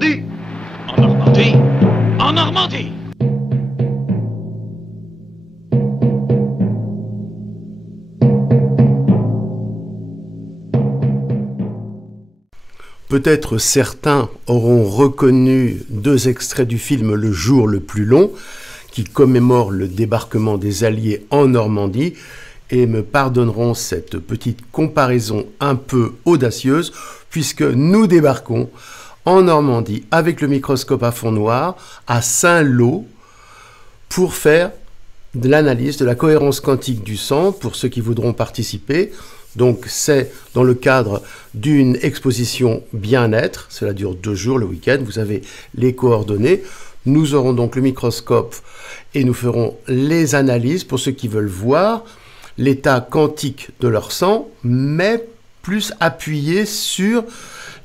Normandie? En Normandie? En Normandie! Peut-être certains auront reconnu deux extraits du film Le jour le plus long, qui commémore le débarquement des Alliés en Normandie, et me pardonneront cette petite comparaison un peu audacieuse, puisque nous débarquons en Normandie avec le microscope à fond noir à Saint-Lô pour faire de l'analyse de la cohérence quantique du sang pour ceux qui voudront participer. Donc c'est dans le cadre d'une exposition bien-être, cela dure 2 jours le week-end, vous avez les coordonnées. Nous aurons donc le microscope et nous ferons les analyses pour ceux qui veulent voir l'état quantique de leur sang, mais plus appuyé sur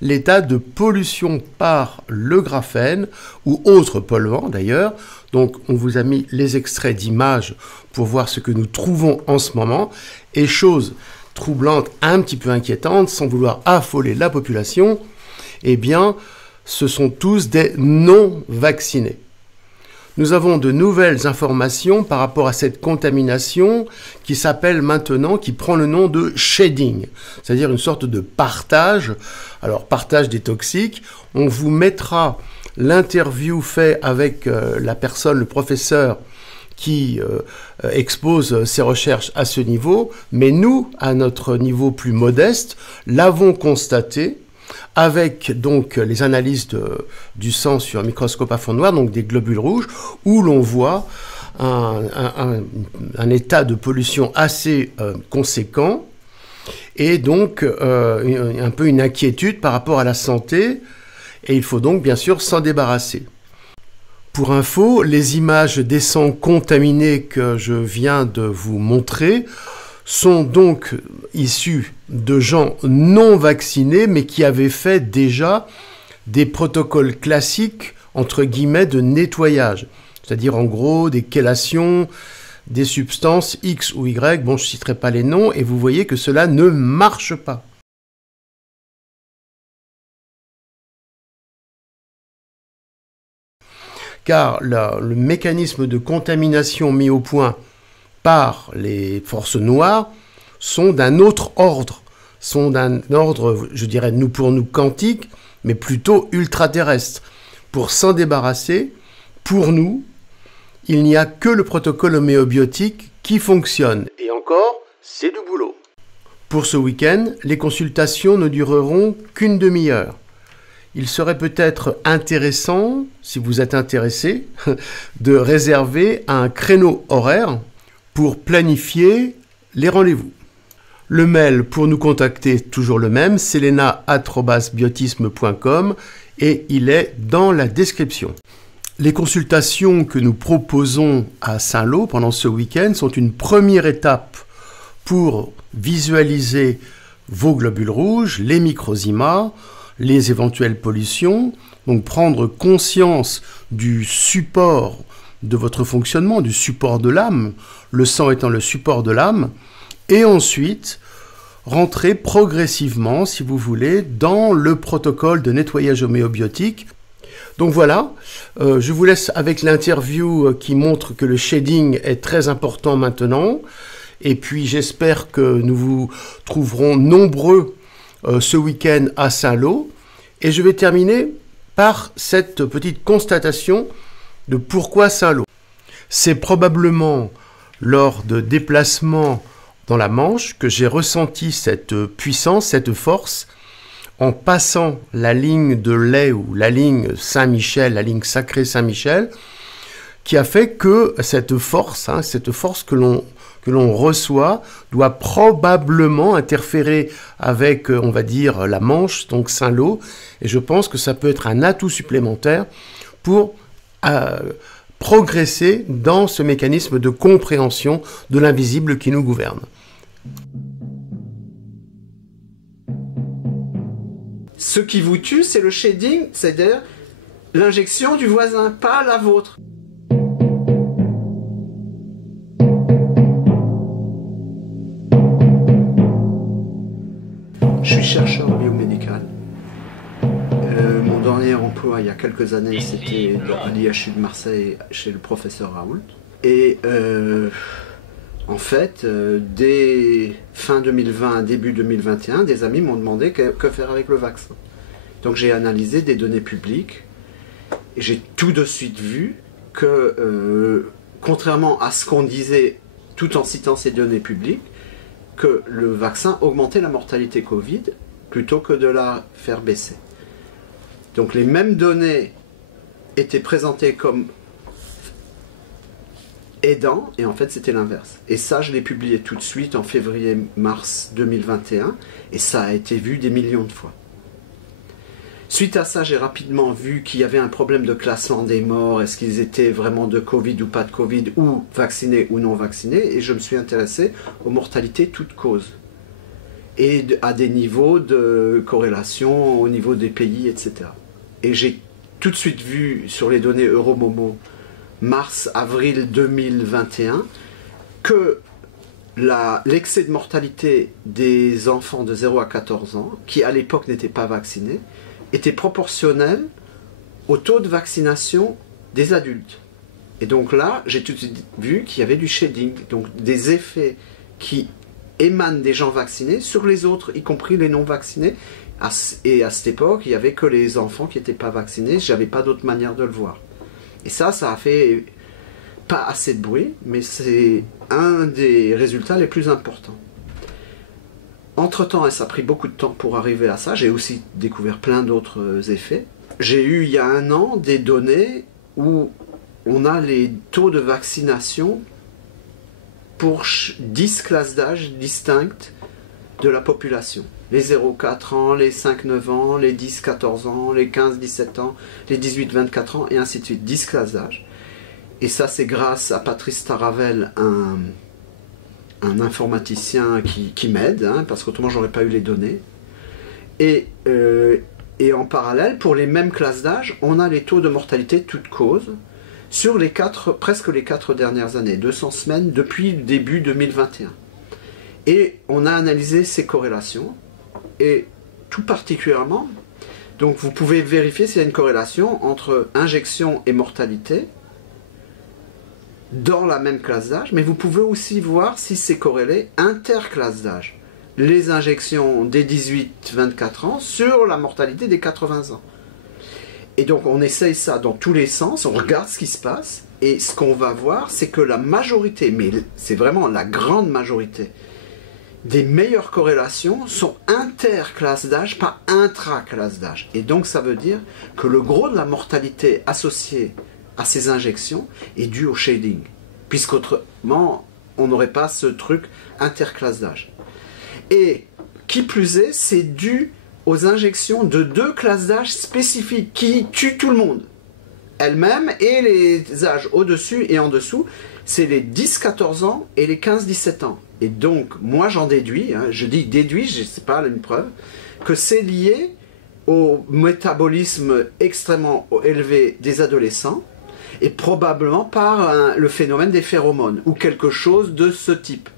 l'état de pollution par le graphène ou autres polluants d'ailleurs. Donc on vous a mis les extraits d'images pour voir ce que nous trouvons en ce moment. Et chose troublante, un petit peu inquiétante, sans vouloir affoler la population, eh bien, ce sont tous des non-vaccinés. Nous avons de nouvelles informations par rapport à cette contamination qui s'appelle maintenant, qui prend le nom de shedding, c'est-à-dire une sorte de partage. Alors, partage des toxiques. On vous mettra l'interview faite avec la personne, le professeur, qui expose ses recherches à ce niveau, mais nous, à notre niveau plus modeste, l'avons constaté avec donc les analyses du sang sur un microscope à fond noir, donc des globules rouges, où l'on voit un état de pollution assez conséquent, et donc un peu une inquiétude par rapport à la santé, et il faut donc bien sûr s'en débarrasser. Pour info, les images des sangs contaminés que je viens de vous montrer sont donc issues de gens non vaccinés, mais qui avaient fait déjà des protocoles classiques, entre guillemets, de nettoyage. C'est-à-dire, en gros, des chélations, des substances X ou Y. Bon, je ne citerai pas les noms, et vous voyez que cela ne marche pas. Car le mécanisme de contamination mis au point par les forces noires sont d'un autre ordre, sont d'un ordre, je dirais, pour nous quantique, mais plutôt ultra-terrestre. Pour s'en débarrasser, pour nous, il n'y a que le protocole homéobiotique qui fonctionne. Et encore, c'est du boulot. Pour ce week-end, les consultations ne dureront qu'une demi-heure. Il serait peut-être intéressant, si vous êtes intéressé, de réserver un créneau horaire pour planifier les rendez-vous. Le mail pour nous contacter, toujours le même, selena@biotisme.com, et il est dans la description. Les consultations que nous proposons à Saint-Lô pendant ce week-end sont une première étape pour visualiser vos globules rouges, les microzymas, les éventuelles pollutions, donc prendre conscience du support de votre fonctionnement, du support de l'âme, le sang étant le support de l'âme, et ensuite rentrer progressivement, si vous voulez, dans le protocole de nettoyage homéobiotique. Donc voilà, je vous laisse avec l'interview qui montre que le shading est très important maintenant, et puis j'espère que nous vous trouverons nombreux ce week-end à Saint-Lô, et je vais terminer par cette petite constatation de pourquoi Saint-Lô. C'est probablement lors de déplacements dans la Manche que j'ai ressenti cette puissance, cette force, en passant la ligne de lait ou la ligne Saint-Michel, la ligne sacrée Saint-Michel, qui a fait que cette force que l'on reçoit doit probablement interférer avec, on va dire, la Manche, donc Saint-Lô, et je pense que ça peut être un atout supplémentaire pour progresser dans ce mécanisme de compréhension de l'invisible qui nous gouverne. Ce qui vous tue, c'est le shading, c'est-à-dire l'injection du voisin, pas la vôtre. Je suis chercheur biomédical. Mon dernier emploi il y a quelques années, c'était à l'IHU de Marseille chez le professeur Raoult. Et en fait, dès fin 2020, début 2021, des amis m'ont demandé que faire avec le vaccin. Donc j'ai analysé des données publiques et j'ai tout de suite vu que, contrairement à ce qu'on disait tout en citant ces données publiques, que le vaccin augmentait la mortalité Covid plutôt que de la faire baisser. Donc les mêmes données étaient présentées comme aidant, et en fait c'était l'inverse. Et ça, je l'ai publié tout de suite en février-mars 2021, et ça a été vu des millions de fois. Suite à ça, j'ai rapidement vu qu'il y avait un problème de classement des morts, est-ce qu'ils étaient vraiment de Covid ou pas de Covid, ou vaccinés ou non vaccinés, et je me suis intéressé aux mortalités toutes causes, et à des niveaux de corrélation au niveau des pays, etc. Et j'ai tout de suite vu sur les données Euromomo, mars-avril 2021, que l'excès de mortalité des enfants de 0 à 14 ans, qui à l'époque n'étaient pas vaccinés, était proportionnel au taux de vaccination des adultes. Et donc là, j'ai tout de suite vu qu'il y avait du shading, donc des effets qui émanent des gens vaccinés sur les autres, y compris les non vaccinés. Et à cette époque, il n'y avait que les enfants qui n'étaient pas vaccinés, j'avais pas d'autre manière de le voir. Et ça a fait pas assez de bruit, mais c'est un des résultats les plus importants. Entre-temps, et ça a pris beaucoup de temps pour arriver à ça, j'ai aussi découvert plein d'autres effets. J'ai eu il y a 1 an des données où on a les taux de vaccination pour 10 classes d'âge distinctes de la population. Les 0-4 ans, les 5-9 ans, les 10-14 ans, les 15-17 ans, les 18-24 ans, et ainsi de suite. 10 classes d'âge. Et ça, c'est grâce à Patrice Taravel, un informaticien qui m'aide, hein, parce qu'autrement, j'aurais pas eu les données. Et en parallèle, pour les mêmes classes d'âge, on a les taux de mortalité toutes causes sur presque les 4 dernières années, 200 semaines depuis le début 2021. Et on a analysé ces corrélations, et tout particulièrement, donc vous pouvez vérifier s'il y a une corrélation entre injection et mortalité dans la même classe d'âge, mais vous pouvez aussi voir si c'est corrélé interclasse d'âge. Les injections des 18-24 ans sur la mortalité des 80 ans. Et donc on essaye ça dans tous les sens, on regarde ce qui se passe, et ce qu'on va voir, c'est que la majorité, mais c'est vraiment la grande majorité, des meilleures corrélations sont interclasses d'âge, pas intraclasses d'âge. Et donc ça veut dire que le gros de la mortalité associée à ces injections est dû au shading, puisqu'autrement on n'aurait pas ce truc interclasse d'âge. Et qui plus est, c'est dû aux injections de 2 classes d'âge spécifiques qui tuent tout le monde, elles-mêmes et les âges au-dessus et en dessous, c'est les 10-14 ans et les 15-17 ans. Et donc, moi j'en déduis, hein, je dis déduis, je ne sais pas une preuve, que c'est lié au métabolisme extrêmement élevé des adolescents, et probablement par le phénomène des phéromones, ou quelque chose de ce type.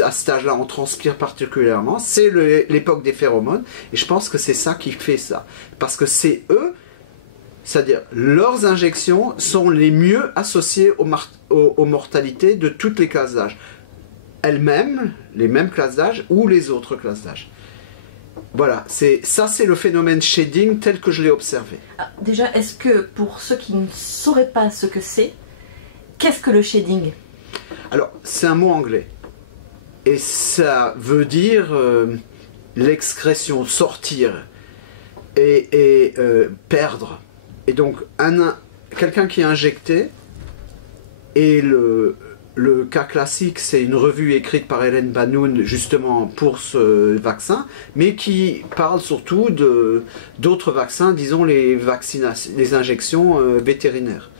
À cet âge-là, on transpire particulièrement, c'est l'époque des phéromones, et je pense que c'est ça qui fait ça. Parce que c'est eux, c'est-à-dire leurs injections sont les mieux associées aux mortalités de toutes les classes d'âge. Elles-mêmes, les mêmes classes d'âge ou les autres classes d'âge. Voilà, ça c'est le phénomène shading tel que je l'ai observé. Ah, déjà, est-ce que pour ceux qui ne sauraient pas ce que c'est, qu'est-ce que le shading? Alors, c'est un mot anglais. Et ça veut dire l'excrétion, sortir et perdre. Et donc, quelqu'un qui est injecté, et le cas classique, c'est une revue écrite par Hélène Banoun justement pour ce vaccin, mais qui parle surtout d'autres vaccins, disons les injections vétérinaires.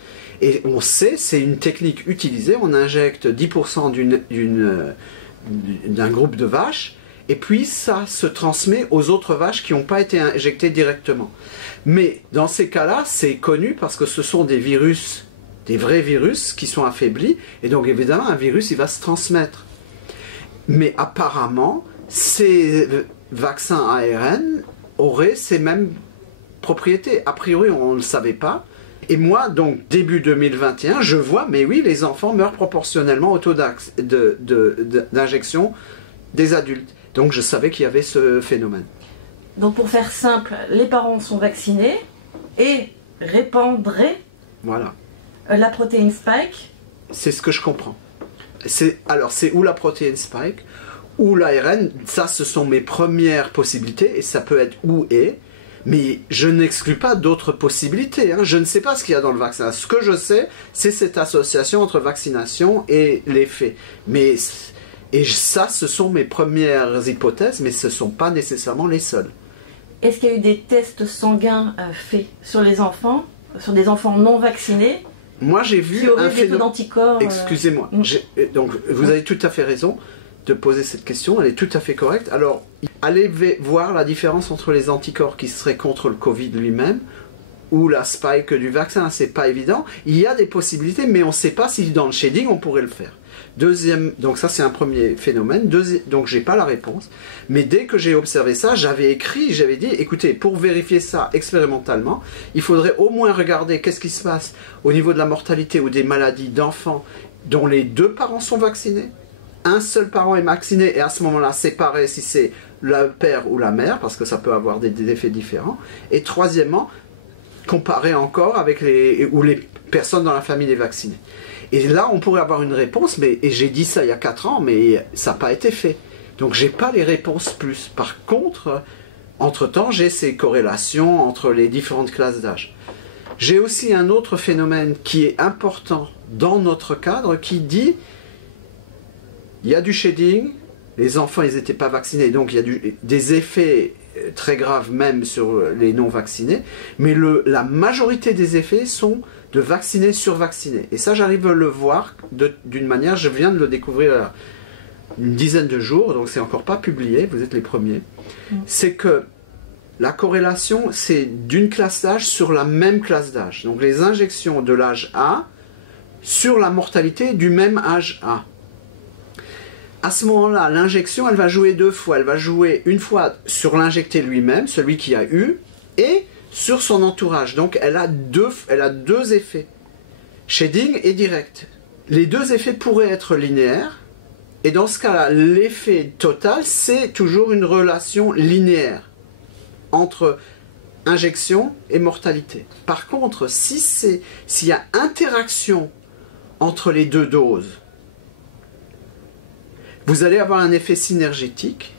Et on sait, c'est une technique utilisée, on injecte 10% d'un groupe de vaches, et puis ça se transmet aux autres vaches qui n'ont pas été injectées directement. Mais dans ces cas-là, c'est connu parce que ce sont des virus, des vrais virus qui sont affaiblis, et donc évidemment un virus il va se transmettre. Mais apparemment, ces vaccins ARN auraient ces mêmes propriétés. A priori, on ne le savait pas. Et moi, donc, début 2021, je vois, mais oui, les enfants meurent proportionnellement au taux d'injection des adultes. Donc, je savais qu'il y avait ce phénomène. Donc, pour faire simple, les parents sont vaccinés et répandraient Voilà. La protéine spike. C'est ce que je comprends. Alors, c'est ou la protéine spike, ou l'ARN. Ça, ce sont mes premières possibilités, et ça peut être ou et. Mais je n'exclus pas d'autres possibilités. Hein. Je ne sais pas ce qu'il y a dans le vaccin. Ce que je sais, c'est cette association entre vaccination et l'effet. Et ça, ce sont mes premières hypothèses, mais ce ne sont pas nécessairement les seules. Est-ce qu'il y a eu des tests sanguins faits sur les enfants, sur des enfants non vaccinés? Moi, j'ai vu un phénomène d'anticorps. Excusez-moi. Donc, vous avez tout à fait raison de poser cette question. Elle est tout à fait correcte. Alors, allez voir la différence entre les anticorps qui seraient contre le Covid lui-même ou la spike du vaccin. C'est pas évident. Il y a des possibilités, mais on ne sait pas si dans le shading on pourrait le faire. Donc ça c'est un premier phénomène. Donc j'ai pas la réponse. Mais dès que j'ai observé ça, j'avais dit, écoutez, pour vérifier ça expérimentalement, il faudrait au moins regarder qu'est-ce qui se passe au niveau de la mortalité ou des maladies d'enfants dont les deux parents sont vaccinés. Un seul parent est vacciné et à ce moment-là séparer si c'est le père ou la mère, parce que ça peut avoir des effets différents. Et troisièmement, comparer encore avec les personnes dans la famille des vaccinés. Et là, on pourrait avoir une réponse, et j'ai dit ça il y a 4 ans, mais ça n'a pas été fait. Donc, j'ai pas les réponses plus. Par contre, entre-temps, j'ai ces corrélations entre les différentes classes d'âge. J'ai aussi un autre phénomène qui est important dans notre cadre, qui dit, il y a du shading, les enfants, ils n'étaient pas vaccinés, donc il y a des effets très graves même sur les non-vaccinés, mais la majorité des effets sont de vaccinés sur vaccinés. Et ça, j'arrive à le voir d'une manière, je viens de le découvrir une dizaine de jours, donc c'est encore pas publié, vous êtes les premiers. C'est que la corrélation, c'est d'une classe d'âge sur la même classe d'âge. Donc les injections de l'âge A sur la mortalité du même âge A. À ce moment-là, l'injection, elle va jouer 2 fois. Elle va jouer une fois sur l'injecté lui-même, celui qui a eu, et sur son entourage. Donc elle a deux effets. Shading et direct. Les 2 effets pourraient être linéaires, et dans ce cas-là, l'effet total, c'est toujours une relation linéaire entre injection et mortalité. Par contre, s'il y a interaction entre les 2 doses, vous allez avoir un effet synergétique,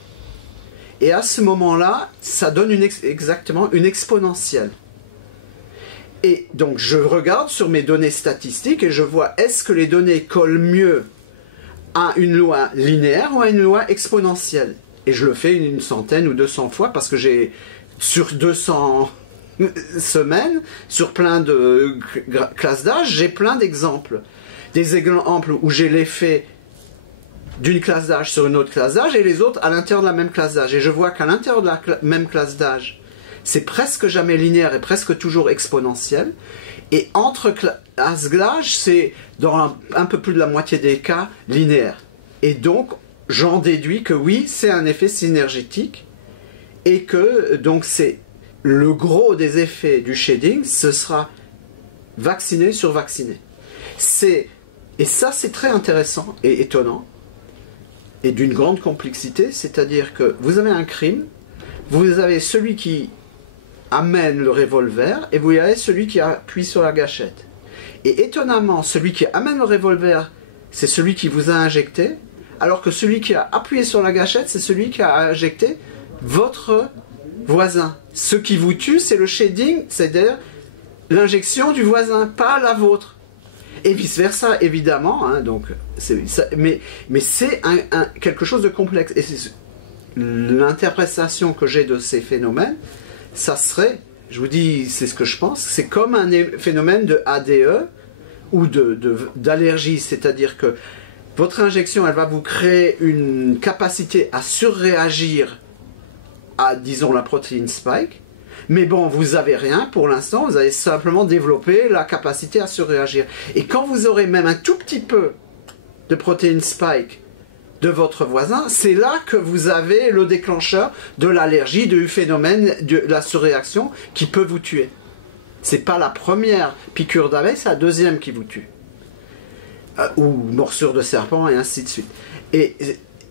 et à ce moment-là, ça donne exactement une exponentielle. Et donc, je regarde sur mes données statistiques et je vois est-ce que les données collent mieux à une loi linéaire ou à une loi exponentielle. Et je le fais une centaine ou 200 fois parce que j'ai, sur 200 semaines, sur plein de classes d'âge, j'ai plein d'exemples. Des exemples où j'ai l'effet d'une classe d'âge sur une autre classe d'âge et les autres à l'intérieur de la même classe d'âge. Et je vois qu'à l'intérieur de la même classe d'âge, c'est presque jamais linéaire et presque toujours exponentiel. Et entre classes d'âge, c'est dans un peu plus de la moitié des cas linéaire. Et donc, j'en déduis que oui, c'est un effet synergétique et que donc c'est le gros des effets du shading, ce sera vacciné sur vacciné. Et ça, c'est très intéressant et étonnant. Et d'une grande complexité, c'est-à-dire que vous avez un crime, vous avez celui qui amène le revolver et vous avez celui qui appuie sur la gâchette. Et étonnamment, celui qui amène le revolver, c'est celui qui vous a injecté, alors que celui qui a appuyé sur la gâchette, c'est celui qui a injecté votre voisin. Ce qui vous tue, c'est le shading, c'est-à-dire l'injection du voisin, pas la vôtre. Et vice-versa, évidemment. Hein, donc, mais c'est quelque chose de complexe. Et l'interprétation que j'ai de ces phénomènes, ça serait, je vous dis, c'est ce que je pense, c'est comme un phénomène de ADE ou d'allergie. C'est-à-dire que votre injection, elle va vous créer une capacité à surréagir à, disons, la protéine spike. Mais bon, vous n'avez rien pour l'instant, vous avez simplement développé la capacité à surréagir. Et quand vous aurez même un tout petit peu de protéine spike de votre voisin, c'est là que vous avez le déclencheur de l'allergie, du phénomène de la surréaction qui peut vous tuer. C'est pas la première piqûre d'abeille, c'est la deuxième qui vous tue. Ou morsure de serpent et ainsi de suite. Et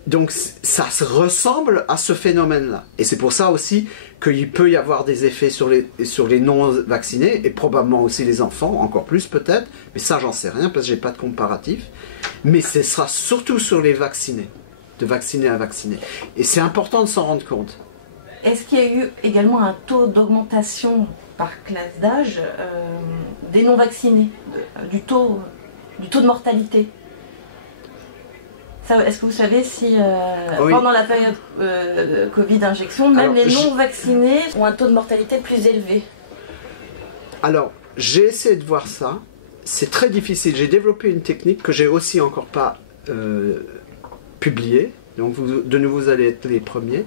donc ça se ressemble à ce phénomène-là. Et c'est pour ça aussi qu'il peut y avoir des effets sur les non-vaccinés, et probablement aussi les enfants, encore plus peut-être, mais ça j'en sais rien parce que j'ai pas de comparatif. Mais ce sera surtout sur les vaccinés, de vacciner à vacciner. Et c'est important de s'en rendre compte. Est-ce qu'il y a eu également un taux d'augmentation par classe d'âge des non-vaccinés, du taux de mortalité? Est-ce que vous savez si oui. Pendant la période Covid injection, même les non-vaccinés ont un taux de mortalité plus élevé? Alors, j'ai essayé de voir ça. C'est très difficile. J'ai développé une technique que j'ai aussi encore pas publiée. Donc, de nouveau, vous allez être les premiers.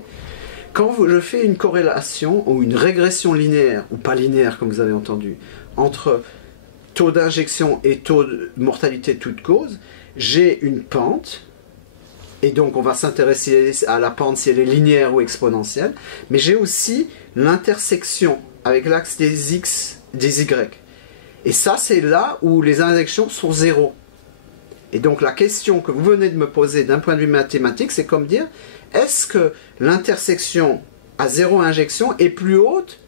Quand je fais une corrélation ou une régression linéaire, ou pas linéaire comme vous avez entendu, entre taux d'injection et taux de mortalité toute cause, j'ai une pente. Et donc on va s'intéresser à la pente si elle est linéaire ou exponentielle. Mais j'ai aussi l'intersection avec l'axe des X, des Y. Et ça, c'est là où les injections sont zéro. Et donc la question que vous venez de me poser d'un point de vue mathématique, c'est comme dire, est-ce que l'intersection à zéro injection est plus haute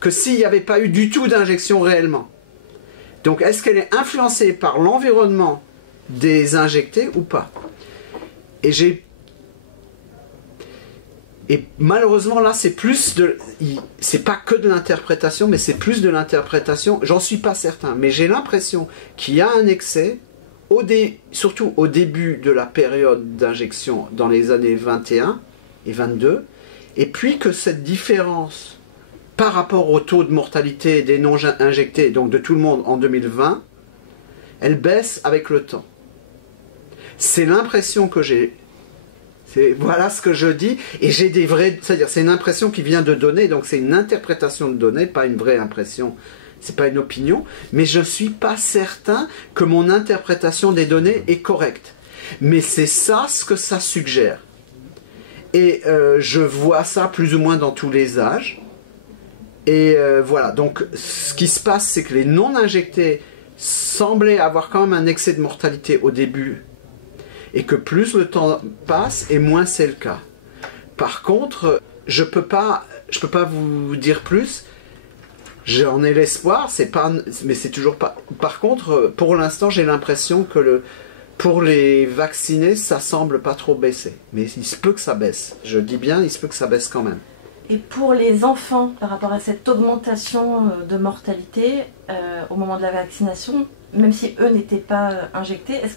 que s'il n'y avait pas eu du tout d'injection réellement? Donc est-ce qu'elle est influencée par l'environnement des injectés ou pas? Et malheureusement là c'est plus de, c'est pas que de l'interprétation, mais c'est plus de l'interprétation, j'en suis pas certain, mais j'ai l'impression qu'il y a un excès, surtout au début de la période d'injection dans les années 21 et 22, et puis que cette différence par rapport au taux de mortalité des non-injectés, donc de tout le monde en 2020, elle baisse avec le temps. C'est l'impression que j'ai. Voilà ce que je dis. Et j'ai des vrais. C'est-à-dire, c'est une impression qui vient de données, donc c'est une interprétation de données, pas une vraie impression. C'est pas une opinion. Mais je ne suis pas certain que mon interprétation des données est correcte. Mais c'est ça ce que ça suggère. Et je vois ça plus ou moins dans tous les âges. Et voilà. Donc, ce qui se passe, c'est que les non-injectés semblaient avoir quand même un excès de mortalité au début. Et que plus le temps passe, et moins c'est le cas. Par contre, je peux pas vous dire plus. J'en ai l'espoir, mais c'est toujours pas. Par contre, pour l'instant, j'ai l'impression que pour les vaccinés, ça semble pas trop baisser. Mais il se peut que ça baisse. Je dis bien, il se peut que ça baisse quand même. Et pour les enfants, par rapport à cette augmentation de mortalité au moment de la vaccination, même si eux n'étaient pas injectés, est-ce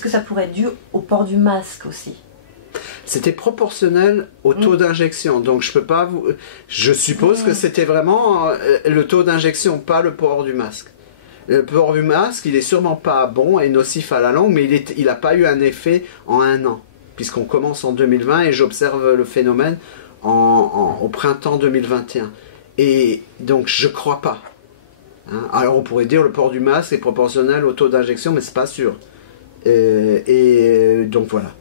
que ça pourrait être dû au port du masque aussi? C'était proportionnel au taux d'injection, donc je peux pas vous. Je suppose que c'était vraiment le taux d'injection, pas le port du masque. Le port du masque, il est sûrement pas bon et nocif à la langue, mais il n'a pas eu un effet en 1 an, puisqu'on commence en 2020 et j'observe le phénomène au printemps 2021. Et donc je crois pas. Hein? Alors on pourrait dire le port du masque est proportionnel au taux d'injection, mais c'est pas sûr. Donc voilà.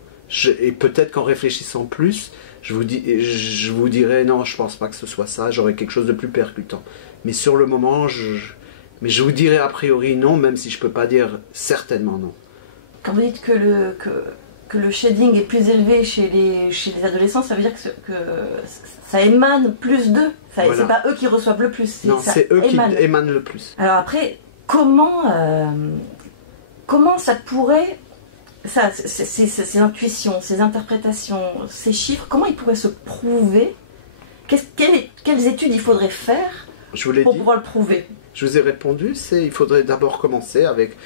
Et peut-être qu'en réfléchissant plus, je vous dirais non, je pense pas que ce soit ça, j'aurais quelque chose de plus percutant. Mais sur le moment, je vous dirais a priori non, même si je peux pas dire certainement non. Quand vous dites que le shading est plus élevé chez les adolescents, ça veut dire que ça émane plus d'eux. Voilà. C'est pas eux qui reçoivent le plus. Non, c'est eux qui émanent le plus. Alors après, comment ça pourrait, ces intuitions, ces interprétations, ces chiffres, comment ils pourraient se prouver? Quelles études il faudrait faire pour pouvoir le prouver? Je vous ai répondu, il faudrait d'abord commencer avec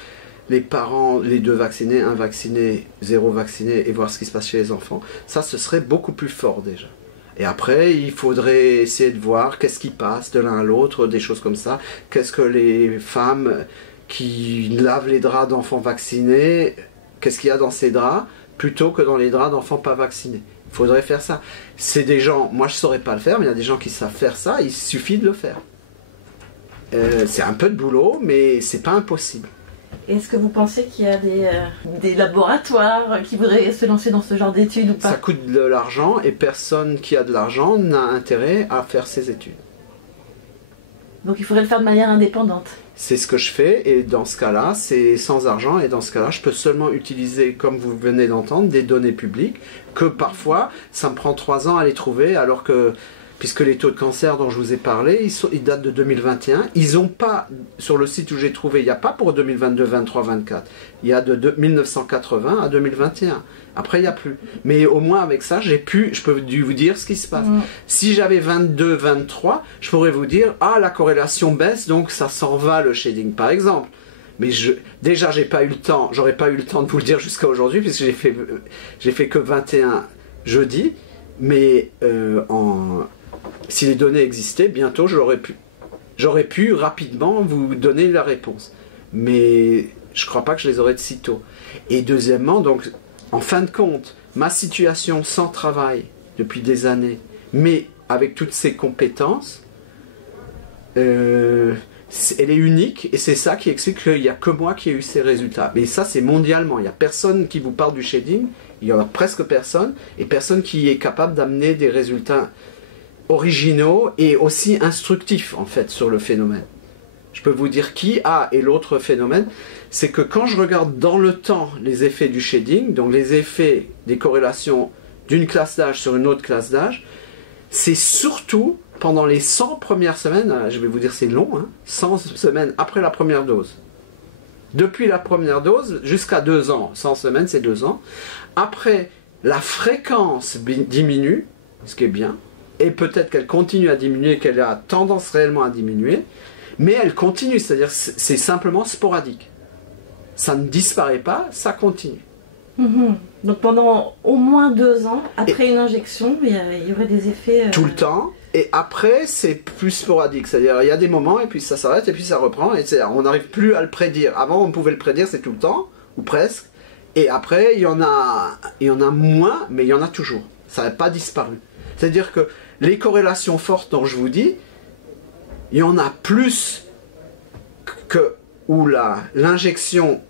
les parents, les 2 vaccinés, 1 vacciné, 0 vacciné, et voir ce qui se passe chez les enfants. Ça, ce serait beaucoup plus fort déjà. Et après, il faudrait essayer de voir qu'est-ce qui passe de l'un à l'autre, des choses comme ça. Qu'est-ce que les femmes qui lavent les draps d'enfants vaccinés, qu'est-ce qu'il y a dans ces draps, plutôt que dans les draps d'enfants pas vaccinés. Il faudrait faire ça. C'est des gens, moi je ne saurais pas le faire, mais il y a des gens qui savent faire ça, il suffit de le faire. C'est un peu de boulot, mais c'est pas impossible. Est-ce que vous pensez qu'il y a des laboratoires qui voudraient se lancer dans ce genre d'études ou pas? Ça coûte de l'argent et personne qui a de l'argent n'a intérêt à faire ces études. Donc il faudrait le faire de manière indépendante. C'est ce que je fais et dans ce cas-là, c'est sans argent et dans ce cas-là, je peux seulement utiliser, comme vous venez d'entendre, des données publiques que parfois, ça me prend 3 ans à les trouver alors que, puisque les taux de cancer dont je vous ai parlé, ils datent de 2021, ils n'ont pas, sur le site où j'ai trouvé, il n'y a pas pour 2022, 23, 24, il y a de 1980 à 2021. Après, il n'y a plus. Mais au moins avec ça, je peux vous dire ce qui se passe. Si j'avais 22, 23, je pourrais vous dire, ah, la corrélation baisse, donc ça s'en va le shading, par exemple. Mais déjà, j'aurais pas eu le temps de vous le dire jusqu'à aujourd'hui, puisque j'ai fait que 21 jeudi. Mais si les données existaient, bientôt, j'aurais pu rapidement vous donner la réponse. Mais je crois pas que je les aurais de sitôt. Et deuxièmement, donc, en fin de compte, ma situation sans travail depuis des années, mais avec toutes ces compétences, elle est unique et c'est ça qui explique qu'il n'y a que moi qui ai eu ces résultats. Mais ça, c'est mondialement. Il n'y a personne qui vous parle du shading, il y en a presque personne, et personne qui est capable d'amener des résultats originaux et aussi instructifs, en fait, sur le phénomène. Je peux vous dire qui a, et l'autre phénomène, c'est que quand je regarde dans le temps les effets du shading, donc les effets des corrélations d'une classe d'âge sur une autre classe d'âge, c'est surtout pendant les 100 premières semaines, je vais vous dire c'est long, 100 semaines après la première dose. Depuis la première dose jusqu'à 2 ans, 100 semaines c'est 2 ans. Après, la fréquence diminue, ce qui est bien, et peut-être qu'elle continue à diminuer, qu'elle a tendance réellement à diminuer, mais elle continue, c'est-à-dire c'est simplement sporadique. Ça ne disparaît pas, ça continue. Donc pendant au moins 2 ans, après une injection, il y aurait des effets... Tout le temps, et après c'est plus sporadique, c'est-à-dire il y a des moments, et puis ça s'arrête, et puis ça reprend, et on n'arrive plus à le prédire. Avant on pouvait le prédire, c'est tout le temps, ou presque, et après il y en a moins, mais il y en a toujours. Ça n'a pas disparu. C'est-à-dire que les corrélations fortes dont je vous dis, il y en a plus que où l'injection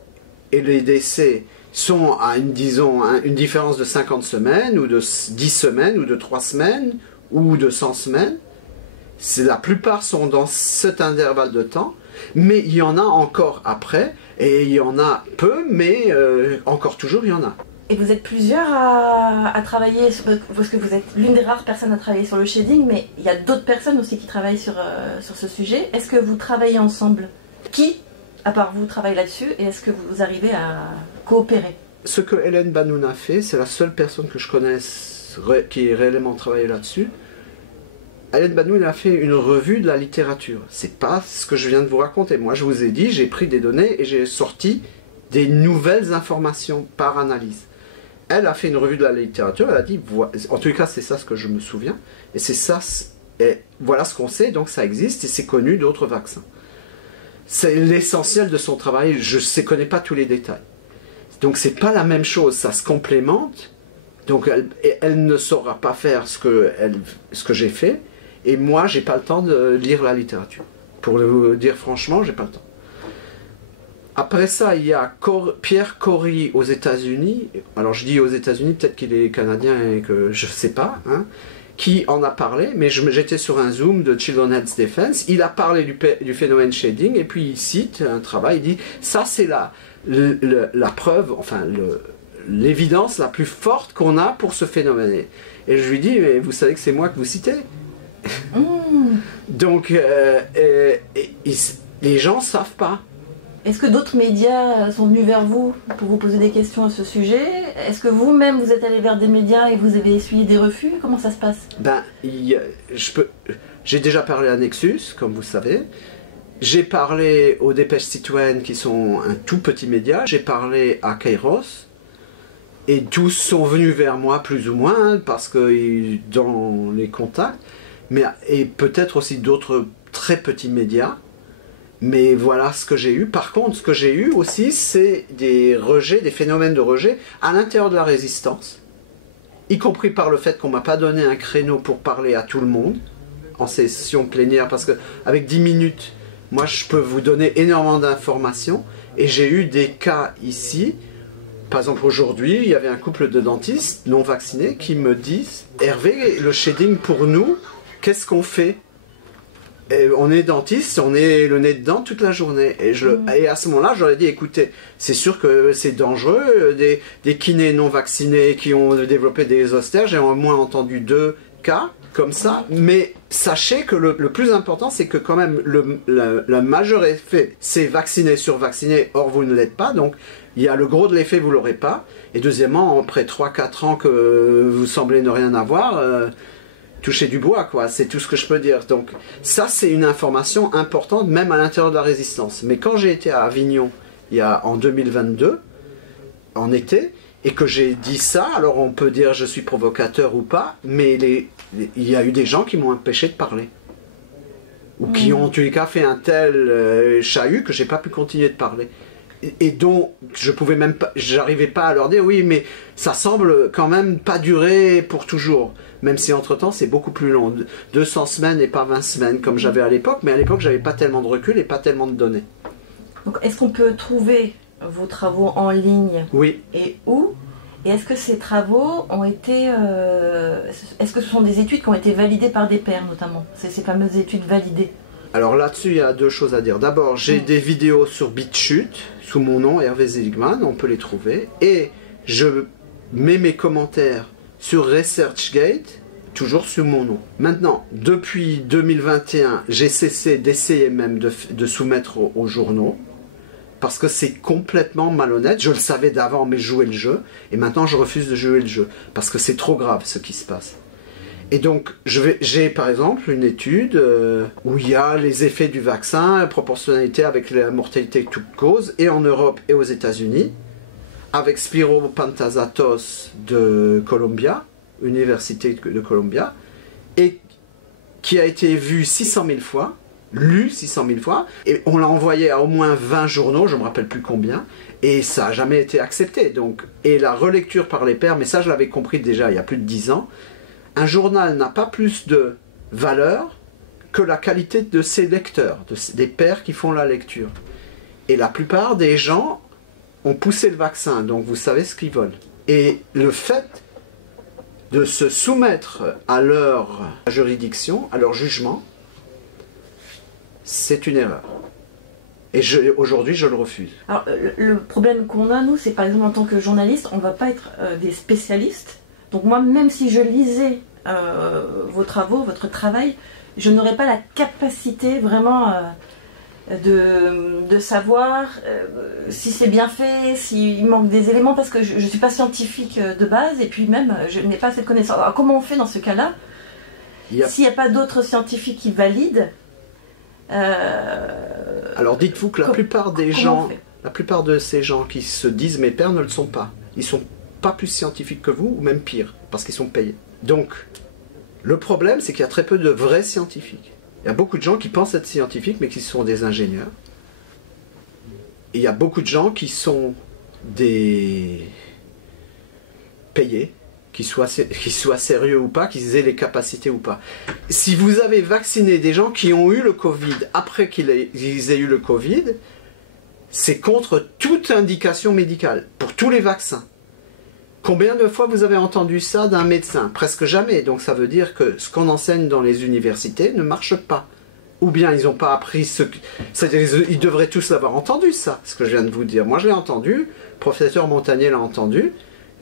et les décès sont à une différence de 50 semaines, ou de 10 semaines, ou de 3 semaines, ou de 100 semaines. La plupart sont dans cet intervalle de temps, mais il y en a encore après, et il y en a peu, mais encore toujours il y en a. Et vous êtes plusieurs à travailler, parce que vous êtes l'une des rares personnes à travailler sur le shading, mais il y a d'autres personnes aussi qui travaillent sur ce sujet. Est-ce que vous travaillez ensemble? Qui, à part vous, travaille là-dessus, et est-ce que vous arrivez à coopérer? Ce que Hélène Banoun a fait, c'est la seule personne que je connaisse qui ait réellement travaillé là-dessus. Hélène Banoun a fait une revue de la littérature. C'est pas ce que je viens de vous raconter. Moi, je vous ai dit, j'ai pris des données et j'ai sorti des nouvelles informations par analyse. Elle a fait une revue de la littérature, elle a dit, en tout cas c'est ça ce que je me souviens, et c'est ça, et voilà ce qu'on sait, donc ça existe, et c'est connu d'autres vaccins. C'est l'essentiel de son travail, je ne connais pas tous les détails. Donc c'est pas la même chose, ça se complémente, donc elle ne saura pas faire ce que j'ai fait, et moi j'ai pas le temps de lire la littérature. Pour le dire franchement, j'ai pas le temps. Après ça, il y a Pierre Corry aux États-Unis. Alors je dis aux États-Unis, peut-être qu'il est canadien et que je ne sais pas, qui en a parlé, mais j'étais sur un Zoom de Children's Health Defense. Il a parlé du phénomène shading et puis il cite un travail. Il dit ça, c'est la preuve, enfin l'évidence la plus forte qu'on a pour ce phénomène. Et je lui dis, mais vous savez que c'est moi que vous citez. Donc les gens ne savent pas. Est-ce que d'autres médias sont venus vers vous pour vous poser des questions à ce sujet? Est-ce que vous-même vous êtes allé vers des médias et vous avez essuyé des refus? Comment ça se passe? J'ai déjà parlé à Nexus, comme vous savez. J'ai parlé aux Dépêches Citoyennes qui sont un tout petit média. J'ai parlé à Kairos. Et tous sont venus vers moi plus ou moins parce que dans les contacts. Et peut-être aussi d'autres très petits médias. Mais voilà ce que j'ai eu. Par contre, ce que j'ai eu aussi, c'est des rejets, des phénomènes de rejet à l'intérieur de la résistance, y compris par le fait qu'on ne m'a pas donné un créneau pour parler à tout le monde en session plénière, parce qu'avec 10 minutes, Moi, je peux vous donner énormément d'informations et j'ai eu des cas ici. Par exemple, aujourd'hui, il y avait un couple de dentistes non vaccinés qui me disent « Hervé, le shading pour nous, qu'est-ce qu'on fait ?» Et on est dentiste, on est le nez dedans toute la journée. Et à ce moment-là, j'aurais dit, écoutez, c'est sûr que c'est dangereux. Des kinés non vaccinés qui ont développé des zostères, j'ai au moins entendu 2 cas comme ça. Mais sachez que le plus important, c'est que quand même, le majeur effet, c'est vacciner sur vacciner, or vous ne l'êtes pas. Donc, il y a le gros de l'effet, vous ne l'aurez pas. Et deuxièmement, après 3-4 ans que vous semblez ne rien avoir... toucher du bois, quoi, c'est tout ce que je peux dire. Donc ça, c'est une information importante, même à l'intérieur de la résistance. Mais quand j'ai été à Avignon, en 2022, en été, et que j'ai dit ça, alors on peut dire je suis provocateur ou pas, mais il y a eu des gens qui m'ont empêché de parler. Ou qui ont en tous les cas fait un tel chahut que j'ai pas pu continuer de parler. Et dont je pouvais même pas, j'arrivais pas à leur dire oui, mais ça semble quand même pas durer pour toujours. Même si entre-temps c'est beaucoup plus long, 200 semaines et pas 20 semaines comme j'avais à l'époque, mais à l'époque j'avais pas tellement de recul et pas tellement de données. Donc est-ce qu'on peut trouver vos travaux en ligne? Oui. Et où? Et est-ce que ces travaux ont été... est-ce que ce sont des études qui ont été validées par des pairs notamment? Ces fameuses études validées? Alors là-dessus, il y a 2 choses à dire. D'abord, j'ai des vidéos sur BitChute, sous mon nom, Hervé Seligman, on peut les trouver. Et je mets mes commentaires sur ResearchGate, toujours sous mon nom. Maintenant, depuis 2021, j'ai cessé d'essayer même de soumettre aux journaux, parce que c'est complètement malhonnête. Je le savais d'avant, mais je jouais le jeu. Et maintenant, je refuse de jouer le jeu, parce que c'est trop grave ce qui se passe. Et donc, j'ai par exemple une étude où il y a les effets du vaccin, la proportionnalité avec la mortalité toute cause, et en Europe et aux États-Unis, avec Spiro Pantazatos de Columbia, Université de Columbia, et qui a été vu 600 000 fois, lu 600 000 fois, et on l'a envoyé à au moins 20 journaux, je ne me rappelle plus combien, et ça n'a jamais été accepté. Donc, et la relecture par les pairs, mais ça je l'avais compris déjà il y a plus de 10 ans, un journal n'a pas plus de valeur que la qualité de ses lecteurs, des pairs qui font la lecture. Et la plupart des gens ont poussé le vaccin, donc vous savez ce qu'ils veulent. Et le fait de se soumettre à leur juridiction, à leur jugement, c'est une erreur. Et aujourd'hui, je le refuse. Alors, le problème qu'on a, nous, c'est par exemple en tant que journaliste, on ne va pas être des spécialistes. Donc moi, même si je lisais vos travaux, votre travail, je n'aurais pas la capacité vraiment de savoir si c'est bien fait, s'il manque des éléments, parce que je ne suis pas scientifique de base, et puis même, je n'ai pas cette connaissance. Alors comment on fait dans ce cas-là? S'il n'y a pas d'autres scientifiques qui valident alors dites-vous que la plupart des gens, la plupart de ces gens qui se disent mes pairs ne le sont pas. Ils sont pas plus scientifiques que vous, ou même pire, parce qu'ils sont payés. Donc, le problème, c'est qu'il y a très peu de vrais scientifiques. Il y a beaucoup de gens qui pensent être scientifiques, mais qui sont des ingénieurs. Et il y a beaucoup de gens qui sont des payés, qui soient sérieux ou pas, qu'ils aient les capacités ou pas. Si vous avez vacciné des gens qui ont eu le Covid après qu'ils aient eu le Covid, c'est contre toute indication médicale, pour tous les vaccins. Combien de fois vous avez entendu ça d'un médecin? Presque jamais. Donc ça veut dire que ce qu'on enseigne dans les universités ne marche pas. Ou bien ils n'ont pas appris ce que... Ils devraient tous l'avoir entendu, ça, ce que je viens de vous dire. Moi je l'ai entendu, le professeur Montagnier l'a entendu.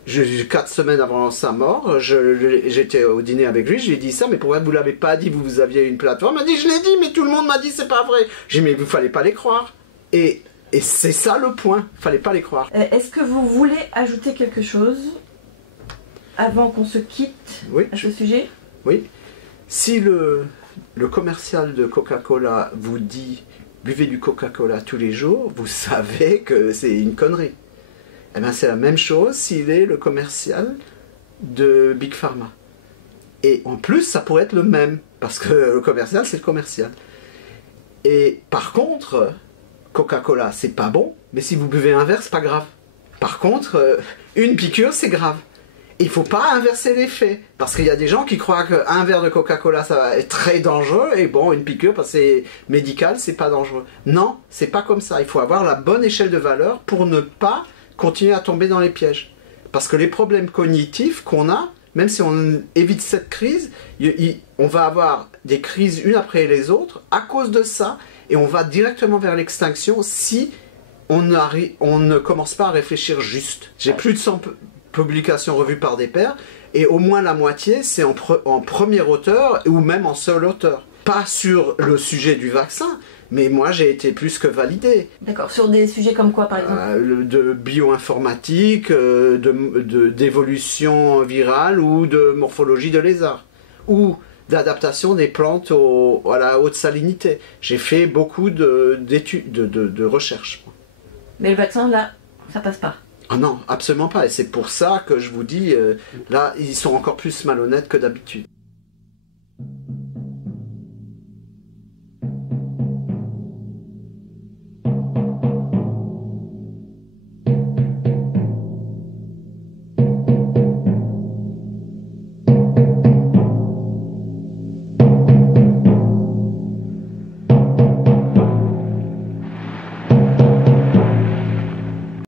4 semaines avant sa mort, j'étais au dîner avec lui, je lui ai dit ça, mais pourquoi vous ne l'avez pas dit, vous aviez une plateforme? Il m'a dit, je l'ai dit, mais tout le monde m'a dit, c'est pas vrai. J'ai dit, mais il ne fallait pas les croire. Et c'est ça le point, il ne fallait pas les croire. Est-ce que vous voulez ajouter quelque chose avant qu'on se quitte à ce sujet? Oui. Si le commercial de Coca-Cola vous dit buvez du Coca-Cola tous les jours, vous savez que c'est une connerie. Eh bien, c'est la même chose s'il est le commercial de Big Pharma. Et en plus, ça pourrait être le même, parce que le commercial, c'est le commercial. Et par contre, Coca-Cola, c'est pas bon, mais si vous buvez un verre, c'est pas grave. Par contre, une piqûre, c'est grave. Il ne faut pas inverser les faits. Parce qu'il y a des gens qui croient qu'un verre de Coca-Cola, ça va être très dangereux. Et bon, une piqûre, parce que c'est médical, c'est pas dangereux. Non, c'est pas comme ça. Il faut avoir la bonne échelle de valeur pour ne pas continuer à tomber dans les pièges. Parce que les problèmes cognitifs qu'on a, même si on évite cette crise, on va avoir des crises une après les autres à cause de ça. Et on va directement vers l'extinction si on ne commence pas à réfléchir juste. J'ai plus de 100 publications revues par des pairs, et au moins la moitié, c'est en premier auteur, ou même en seul auteur. Pas sur le sujet du vaccin, mais moi j'ai été plus que validé. D'accord, sur des sujets comme quoi par exemple de bioinformatique, d'évolution virale, ou de morphologie de lézard, ou d'adaptation des plantes à la haute salinité. J'ai fait beaucoup d'études, de recherches. Mais le vaccin, là, ça passe pas. Ah non, absolument pas. Et c'est pour ça que je vous dis, là, ils sont encore plus malhonnêtes que d'habitude.